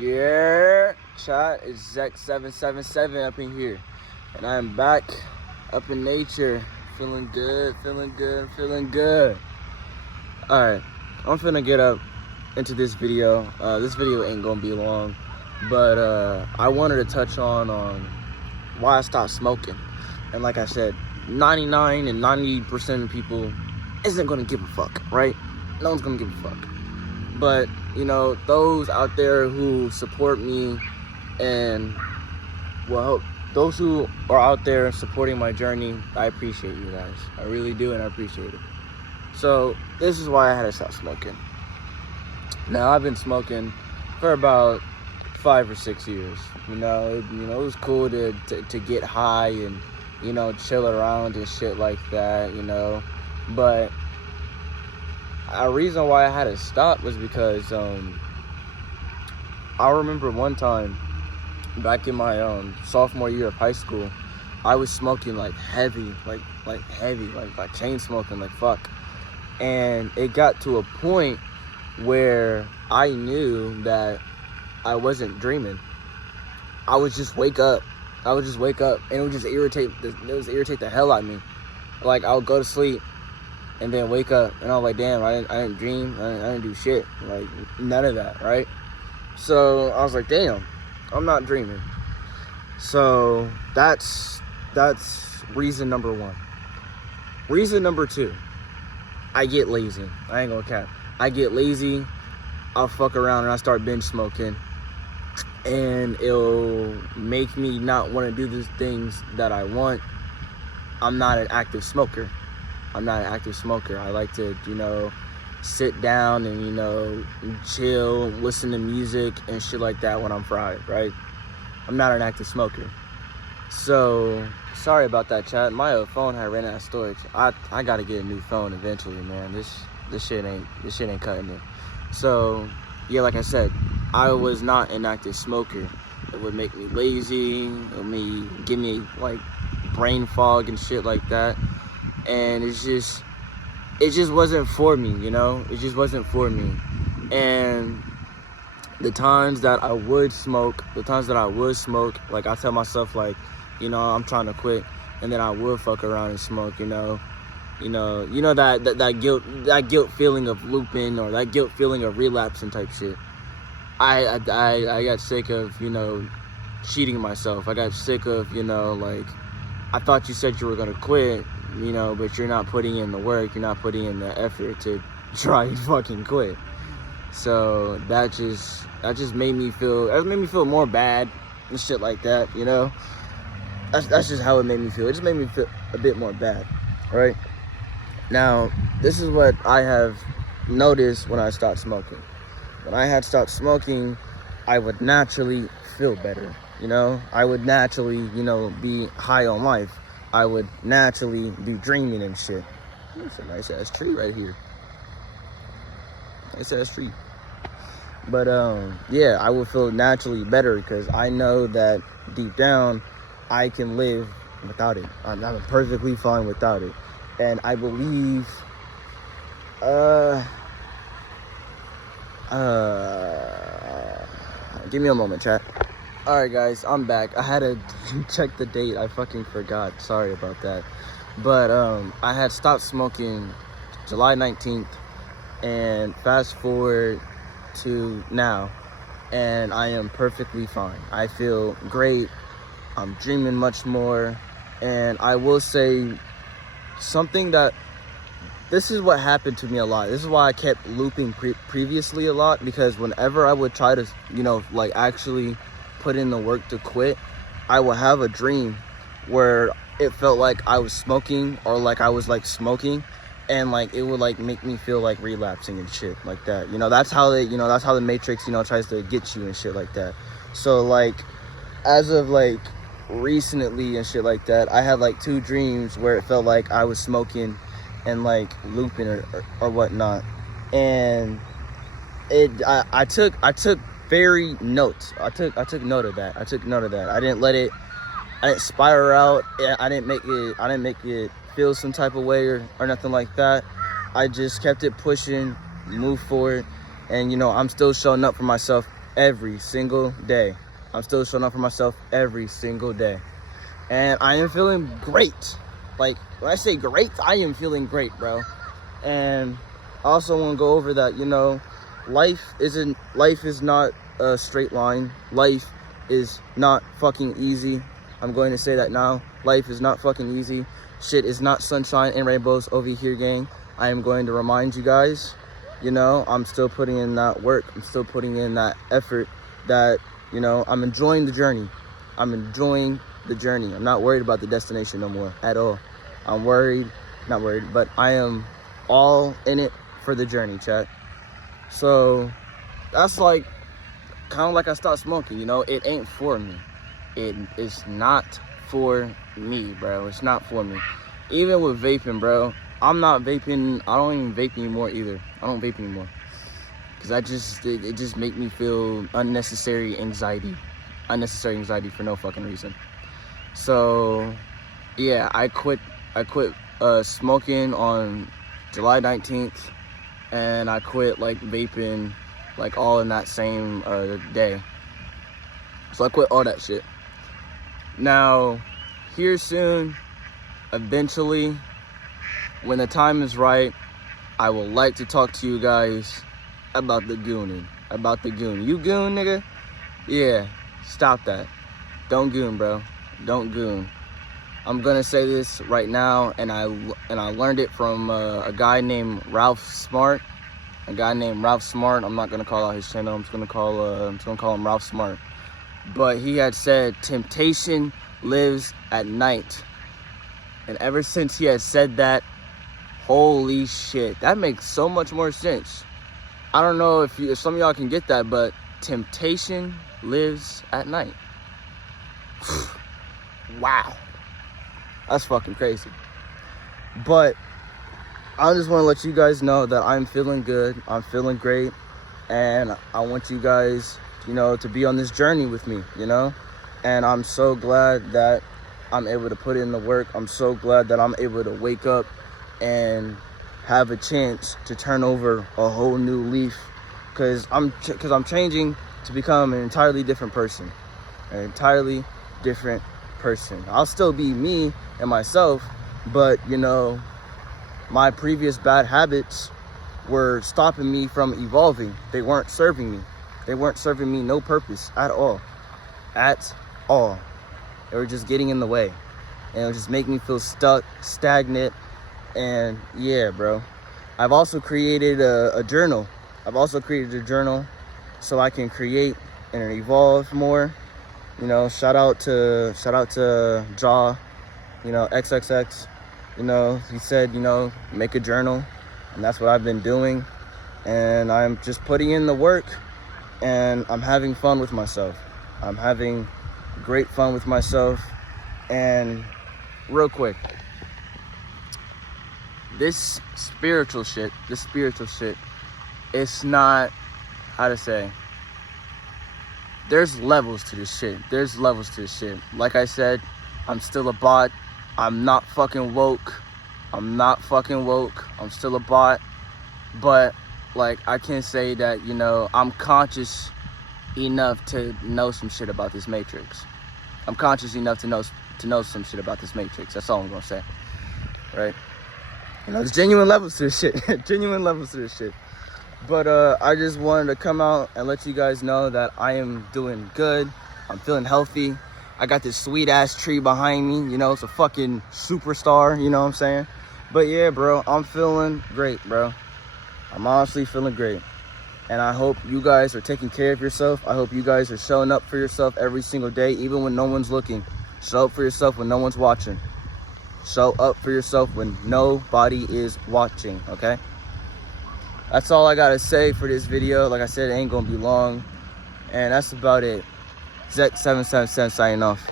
Yeah, chat, it's Zek777 up in here, and I am back up in nature, feeling good. Alright, I'm finna get up into this video. This video ain't gonna be long, but I wanted to touch on why I stopped smoking. And like I said, 99 and 90% of people isn't gonna give a fuck, right? No one's gonna give a fuck. But, you know, those out there who support me and, well, those who are out there supporting my journey, I appreciate you guys. I really do, and I appreciate it. So, this is why I had to stop smoking. Now, I've been smoking for about 5 or 6 years. You know, it was cool to get high and, you know, chill around and shit like that, you know. But a reason why I had to stop was because I remember one time back in my sophomore year of high school, I was smoking like heavy, like chain smoking, like fuck. And it got to a point where I knew that I wasn't dreaming. I would just wake up. And it would just irritate the hell out of me. Like, I would go to sleep and then wake up, and I was like, damn, I didn't dream, I didn't do shit, like, none of that, right? So, I was like, damn, I'm not dreaming. So, that's reason number one. Reason number two, I get lazy. I ain't gonna cap. I get lazy, I'll fuck around, and I start binge smoking, and it'll make me not want to do the things that I want. I'm not an active smoker. I like to, you know, sit down and, you know, chill, listen to music and shit like that when I'm fried, right? I'm not an active smoker. So, sorry about that, chat. My phone had ran out of storage. I gotta get a new phone eventually, man. This shit ain't cutting it. So, yeah, like I said, I was not an active smoker. It would make me lazy. It would give me like brain fog and shit like that. And it just wasn't for me, you know? It just wasn't for me. And the times that I would smoke, like, I tell myself, like, you know, I'm trying to quit, and then I would fuck around and smoke, you know? You know that guilt feeling of looping, or that guilt feeling of relapsing type shit. I got sick of, you know, cheating myself. I got sick of, you know, like, I thought you said you were gonna quit, you know, but you're not putting in the work, you're not putting in the effort to try and fucking quit. So that just made me feel more bad and shit like that, you know. That's just how it made me feel. It just made me feel a bit more bad, right? Now, this is what I have noticed when I stopped smoking. When I had stopped smoking, I would naturally feel better, you know. I would naturally, you know, be high on life. I would naturally be dreaming and shit. It's a nice ass tree right here. Nice ass tree. But yeah, I would feel naturally better because I know that deep down I can live without it. I'm perfectly fine without it. And I believe give me a moment, chat. Alright guys, I'm back. I had to check the date. I fucking forgot. Sorry about that. But I had stopped smoking July 19th, and fast forward to now, and I am perfectly fine. I feel great. I'm dreaming much more. And I will say something that this is what happened to me a lot. This is why I kept looping previously a lot, because whenever I would try to, you know, like, actually put in the work to quit, I would have a dream where it felt like I was smoking, or like I was like smoking, and like it would like make me feel like relapsing and shit like that. You know, that's how the Matrix, you know, tries to get you and shit like that. So like, as of like recently and shit like that, I had like 2 dreams where it felt like I was smoking and like looping or whatnot. And I took very notes. I took note of that. I didn't spiral out. I didn't make it feel some type of way or nothing like that. I just kept it pushing, moved forward, and, you know, I'm still showing up for myself every single day. I'm still showing up for myself every single day. And I am feeling great. Like, when I say great, I am feeling great, bro. And I also want to go over that, you know, life is not a straight line. Life is not fucking easy. I'm going to say that now. Life is not fucking easy. Shit is not sunshine and rainbows over here, gang. I am going to remind you guys, you know, I'm still putting in that work. I'm still putting in that effort, that, you know, I'm enjoying the journey. I'm enjoying the journey. I'm not worried about the destination no more at all. I'm worried, not worried, but I am all in it for the journey, chat. So that's like, kind of like I stopped smoking, you know. It ain't for me. It is not for me, bro. It's not for me. Even with vaping, bro, I'm not vaping. I don't even vape anymore either. I don't vape anymore. Because it just make me feel unnecessary anxiety for no fucking reason. So yeah, I quit smoking on July 19th, and I quit like vaping like all in that same day. So I quit all that shit. Now, here soon, eventually, when the time is right, I would like to talk to you guys about the gooning. About the goon. You goon, nigga? Yeah, stop that. Don't goon, bro. Don't goon. I'm gonna say this right now, and I learned it from a guy named Ralph Smart. I'm not gonna call out his channel. I'm just gonna call him Ralph Smart. But he had said, temptation lives at night. And ever since he had said that, holy shit, that makes so much more sense. I don't know if some of y'all can get that, but temptation lives at night. Wow. That's fucking crazy. But I just want to let you guys know that I'm feeling good. I'm feeling great. And I want you guys, you know, to be on this journey with me, you know. And I'm so glad that I'm able to put in the work. I'm so glad that I'm able to wake up and have a chance to turn over a whole new leaf. Because I'm changing to become an entirely different person. An entirely different person. I'll still be me and myself, but, you know, my previous bad habits were stopping me from evolving. They weren't serving me. They weren't serving me no purpose at all. At all. They were just getting in the way. And it would just make me feel stuck, stagnant. And yeah, bro. I've also created a journal. So I can create and evolve more. You know, shout out to Jaw, you know, XXX. You know, he said, you know, make a journal. And that's what I've been doing. And I'm just putting in the work. And I'm having fun with myself. I'm having great fun with myself. And real quick, this spiritual shit, it's not, how to say, there's levels to this shit. Like I said, I'm still a bot. I'm not fucking woke. I'm still a bot. But, like, I can say that, you know, I'm conscious enough to know some shit about this matrix. I'm conscious enough to know some shit about this matrix. That's all I'm gonna say. Right? You know, there's genuine levels to this shit. But I just wanted to come out and let you guys know that I am doing good. I'm feeling healthy. I got this sweet ass tree behind me. You know, it's a fucking superstar. You know what I'm saying? But yeah, bro, I'm feeling great, bro. I'm honestly feeling great. And I hope you guys are taking care of yourself. I hope you guys are showing up for yourself every single day, even when no one's looking. Show up for yourself when no one's watching. Show up for yourself when nobody is watching, okay? That's all I gotta say for this video. Like I said, it ain't gonna be long. And that's about it. Zek777 signing off.